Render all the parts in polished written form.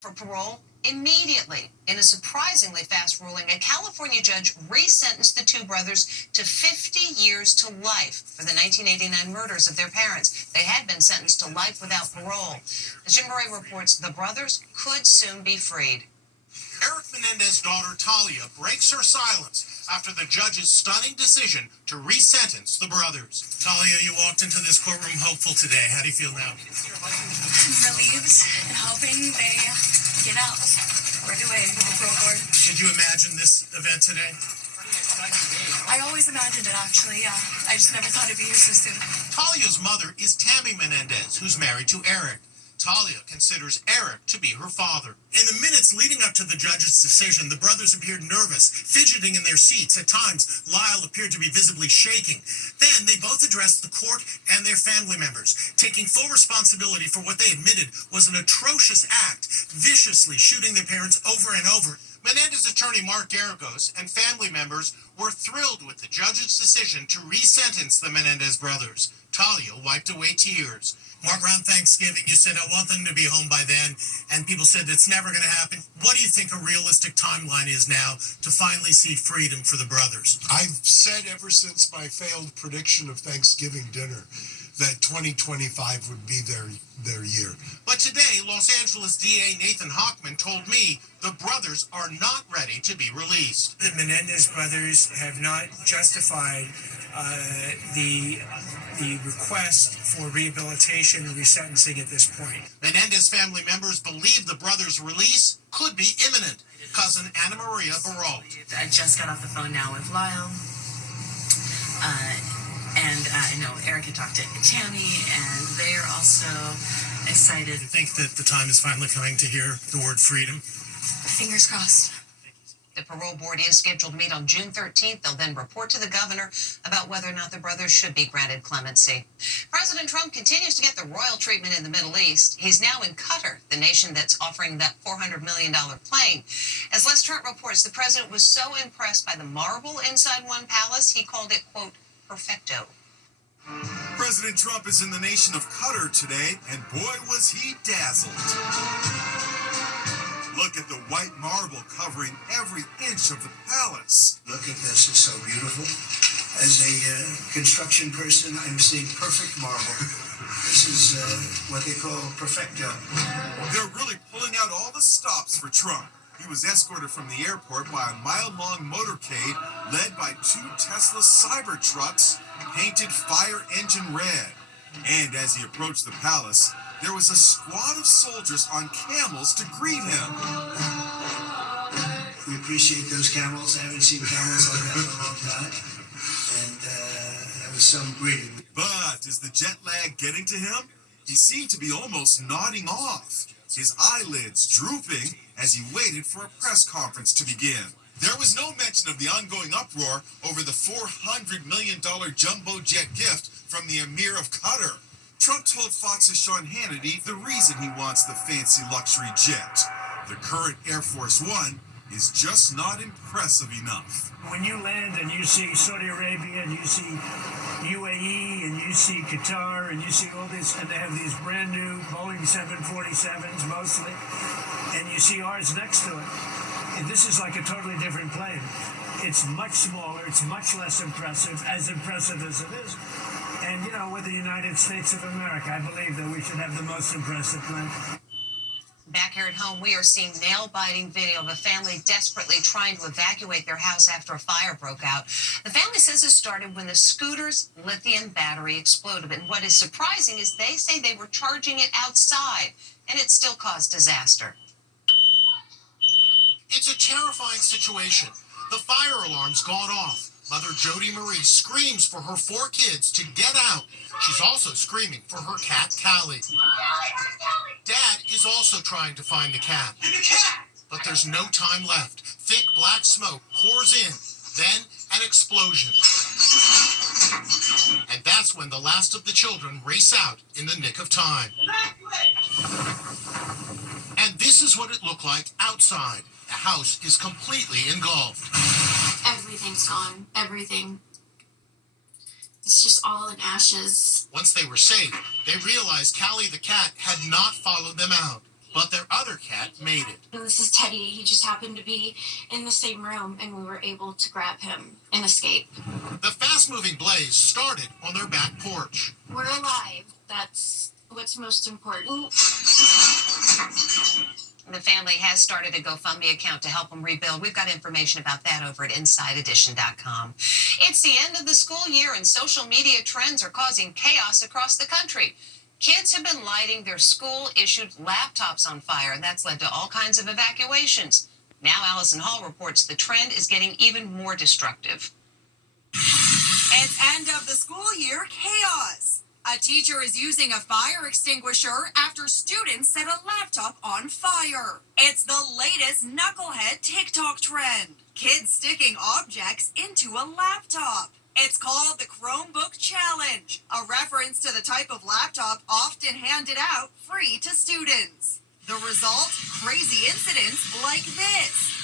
For parole immediately. In a surprisingly fast ruling, a California judge resentenced the two brothers to 50 years to life for the 1989 murders of their parents. They had been sentenced to life without parole. As Jim Murray reports, the brothers could soon be freed. Eric Menendez's daughter, Talia, breaks her silence after the judge's stunning decision to resentence the brothers. Talia, you walked into this courtroom hopeful today. How do you feel now? Relieved and hoping they get out right away with the parole board. Did you imagine this event today? I always imagined it, actually, yeah. I just never thought it'd be here so soon. Talia's mother is Tammy Menendez, who's married to Eric. Talia considers Eric to be her father. In the minutes leading up to the judge's decision, the brothers appeared nervous, fidgeting in their seats. At times, Lyle appeared to be visibly shaking. Then they both addressed the court and their family members, taking full responsibility for what they admitted was an atrocious act, viciously shooting their parents over and over. Menendez attorney Mark Garagos and family members were thrilled with the judge's decision to resentence the Menendez brothers. Talia wiped away tears. Mark, around Thanksgiving, you said, I want them to be home by then, and people said it's never going to happen. What do you think a realistic timeline is now to finally see freedom for the brothers? I've said ever since my failed prediction of Thanksgiving dinner that 2025 would be their year. But today, Los Angeles DA Nathan Hochman told me the brothers are not ready to be released. The Menendez brothers have not justified the request for rehabilitation and resentencing at this point. Menendez family members believe the brothers' release could be imminent. Cousin Anna Maria Baralt. I just got off the phone now with Lyle. And I know Eric had talked to Tammy, and they are also excited. Do you think that the time is finally coming to hear the word freedom? Fingers crossed. The parole board is scheduled to meet on June 13th. They'll then report to the governor about whether or not the brothers should be granted clemency. President Trump continues to get the royal treatment in the Middle East. He's now in Qatar, the nation that's offering that $400 million plane. As Les Trent reports, the president was so impressed by the marble inside one palace, he called it, quote, perfecto. President Trump is in the nation of Qatar today, and boy, was he dazzled. Look at the white marble covering every inch of the palace. Look at this, it's so beautiful. As a construction person, I'm seeing perfect marble. This is what they call perfecto. They're really pulling out all the stops for Trump. He was escorted from the airport by a mile-long motorcade led by two Tesla Cybertrucks painted fire engine red. And as he approached the palace, there was a squad of soldiers on camels to greet him. We appreciate those camels. I haven't seen camels like that in a long time. And that was some greeting. But is the jet lag getting to him? He seemed to be almost nodding off, his eyelids drooping as he waited for a press conference to begin. There was no mention of the ongoing uproar over the $400 million jumbo jet gift from the Emir of Qatar. Trump told Fox's Sean Hannity the reason he wants the fancy luxury jet. The current Air Force One is just not impressive enough. When you land and you see Saudi Arabia and you see UAE and you see Qatar and you see all this, and they have these brand new Boeing 747s mostly, and you see ours next to it, and this is like a totally different plane. It's much smaller, it's much less impressive as it is. And, you know, with the United States of America, I believe that we should have the most impressive plane. Back here at home, we are seeing nail-biting video of a family desperately trying to evacuate their house after a fire broke out. The family says it started when the scooter's lithium battery exploded. And what is surprising is they say they were charging it outside, and it still caused disaster. It's a terrifying situation. The fire alarm's gone off. Mother Jody Marie screams for her 4 kids to get out. She's also screaming for her cat, Callie. Dad is also trying to find the cat. But there's no time left. Thick black smoke pours in. Then an explosion. And that's when the last of the children race out in the nick of time. And this is what it looked like outside. The house is completely engulfed. Everything's gone. Everything. It's just all in ashes. Once they were safe, they realized Callie the cat had not followed them out. but their other cat made it. And this is Teddy. He just happened to be in the same room, and we were able to grab him and escape. The fast-moving blaze started on their back porch. We're alive. That's what's most important. The family has started a GoFundMe account to help them rebuild. We've got information about that over at InsideEdition.com. It's the end of the school year, and social media trends are causing chaos across the country. Kids have been lighting their school-issued laptops on fire, and that's led to all kinds of evacuations. Now Allison Hall reports the trend is getting even more destructive. It's end of the school year chaos. A teacher is using a fire extinguisher after students set a laptop on fire. It's the latest knucklehead TikTok trend. Kids sticking objects into a laptop. It's called the Chromebook Challenge, a reference to the type of laptop often handed out free to students. The result? Crazy incidents like this.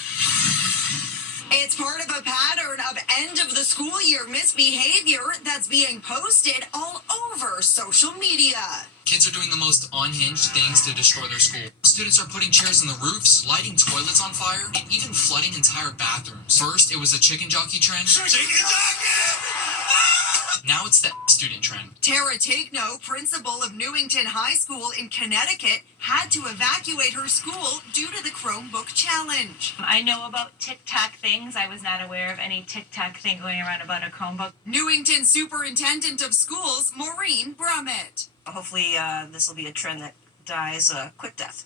It's part of a pattern of end of the school year misbehavior that's being posted all over social media. Kids are doing the most unhinged things to destroy their school. Students are putting chairs on the roofs, lighting toilets on fire, and even flooding entire bathrooms. First, it was a chicken jockey trend. Chicken jockey! Now it's the student trend. Tara Tigno, principal of Newington High School in Connecticut, had to evacuate her school due to the Chromebook Challenge. I know about TikTok things. I was not aware of any TikTok thing going around about a Chromebook. Newington Superintendent of Schools, Maureen Brummett. Hopefully this will be a trend that dies a quick death.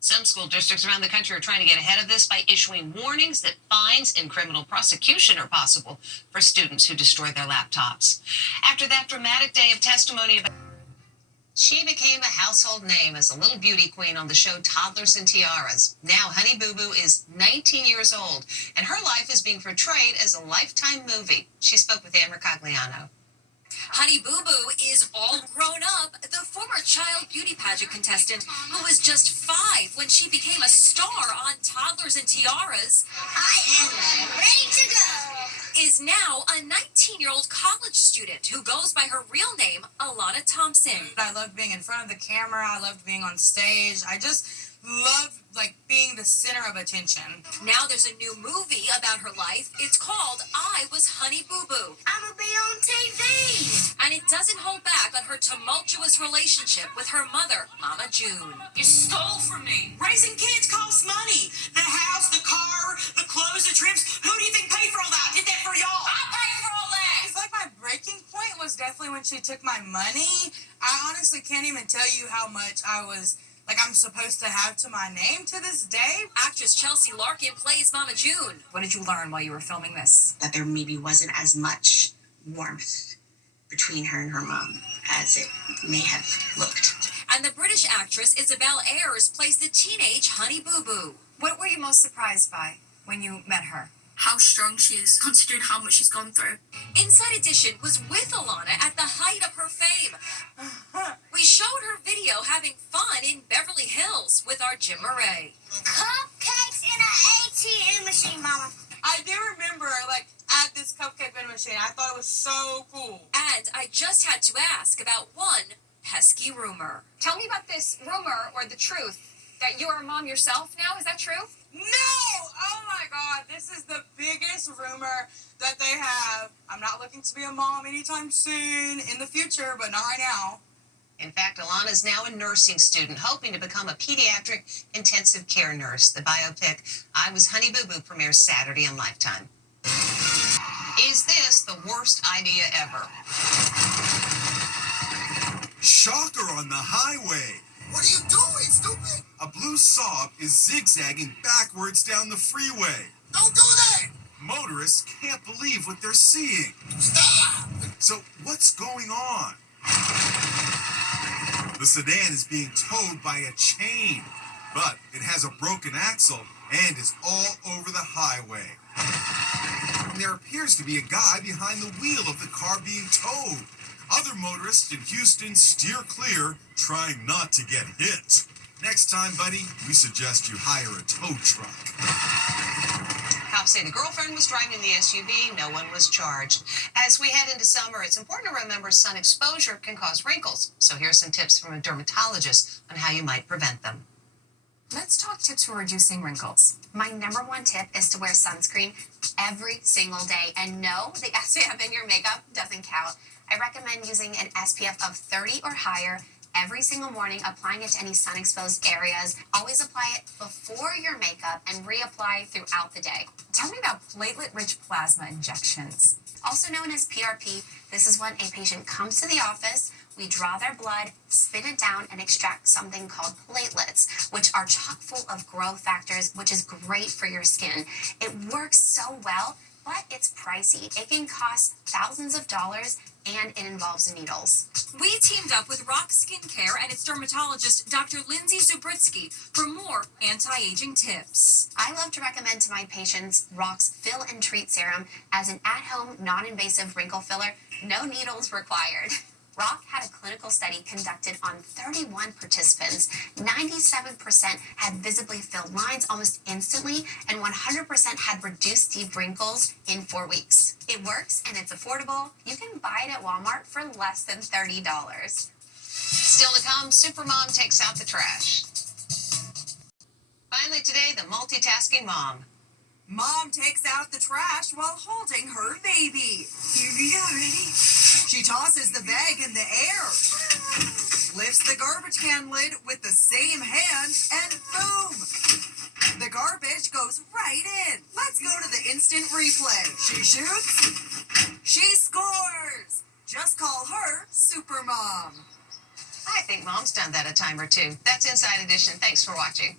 Some school districts around the country are trying to get ahead of this by issuing warnings that fines and criminal prosecution are possible for students who destroy their laptops. After that dramatic day of testimony about... She became a household name as a little beauty queen on the show Toddlers and Tiaras. Now Honey Boo Boo is 19 years old, and her life is being portrayed as a Lifetime movie. She spoke with Anne Mercogliano. Honey Boo Boo is all grown up, the former child beauty pageant contestant who was just 5 when she became a star on Toddlers and Tiaras. I am ready to go. Is now a 19-year-old college student who goes by her real name, Alana Thompson. I loved being in front of the camera. I loved being on stage. I just loved being the center of attention. Now there's a new movie about her life. It's called I Was Honey Boo Boo. I'm gonna be on TV. And it doesn't hold back on her tumultuous relationship with her mother, Mama June. You stole from me. Raising kids costs money. The house, the car, the clothes, the trips. Who do you think paid for all that? I did that for y'all. I paid for all that. I feel like my breaking point was definitely when she took my money. I honestly can't even tell you how much I was... I'm supposed to have to my name to this day. Actress Chelsea Larkin plays Mama June. What did you learn while you were filming this? That there maybe wasn't as much warmth between her and her mom as it may have looked. And the British actress Isabel Ayres plays the teenage Honey Boo Boo. What were you most surprised by when you met her? How strong she is, considering how much she's gone through. Inside Edition was with Alana at the height of her fame. We showed her video having fun in Beverly Hills with our Jim Murray. Cupcakes in an ATM machine, Mama. I do remember, at this cupcake vending machine. I thought it was so cool. And I just had to ask about one pesky rumor. Tell me about this rumor or the truth that you are a mom yourself now. Is that true? No! Oh my God, this is the biggest rumor that they have. I'm not looking to be a mom anytime soon, in the future, but not right now. In fact, Alana is now a nursing student, hoping to become a pediatric intensive care nurse. The biopic, I Was Honey Boo Boo, premieres Saturday on Lifetime. Is this the worst idea ever? Shocker on the highway. What are you doing, stupid? A blue Saab is zigzagging backwards down the freeway. Don't do that! Motorists can't believe what they're seeing. Stop! So what's going on? The sedan is being towed by a chain, but it has a broken axle and is all over the highway. There appears to be a guy behind the wheel of the car being towed. Other motorists in Houston steer clear, trying not to get hit. Next time, buddy, we suggest you hire a tow truck. Cops say the girlfriend was driving the SUV. No one was charged. As we head into summer, it's important to remember sun exposure can cause wrinkles. So here's some tips from a dermatologist on how you might prevent them. Let's talk tips for reducing wrinkles. My number one tip is to wear sunscreen every single day. And no, the SPF in your makeup doesn't count. I recommend using an SPF of 30 or higher every single morning, applying it to any sun-exposed areas. Always apply it before your makeup and reapply throughout the day. Tell me about platelet-rich plasma injections. Also known as PRP, this is when a patient comes to the office, we draw their blood, spin it down, and extract something called platelets, which are chock full of growth factors, which is great for your skin. It works so well, but it's pricey. It can cost thousands of dollars, and it involves needles. We teamed up with Rock Skincare and its dermatologist, Dr. Lindsay Zubritsky, for more anti-aging tips. I love to recommend to my patients Rock's Fill and Treat Serum as an at-home, non-invasive wrinkle filler, no needles required. Rock had a clinical study conducted on 31 participants. 97% had visibly filled lines almost instantly, and 100% had reduced deep wrinkles in 4 weeks. It works and it's affordable. You can buy it at Walmart for less than $30. Still to come, Supermom takes out the trash. Finally today, the multitasking mom. Mom takes out the trash while holding her baby. Here we go, ready? She tosses the bag in the air, lifts the garbage can lid with the same hand, and boom! The garbage goes right in. Let's go to the instant replay. She shoots, she scores. Just call her Supermom. I think Mom's done that a time or two. That's Inside Edition. Thanks for watching.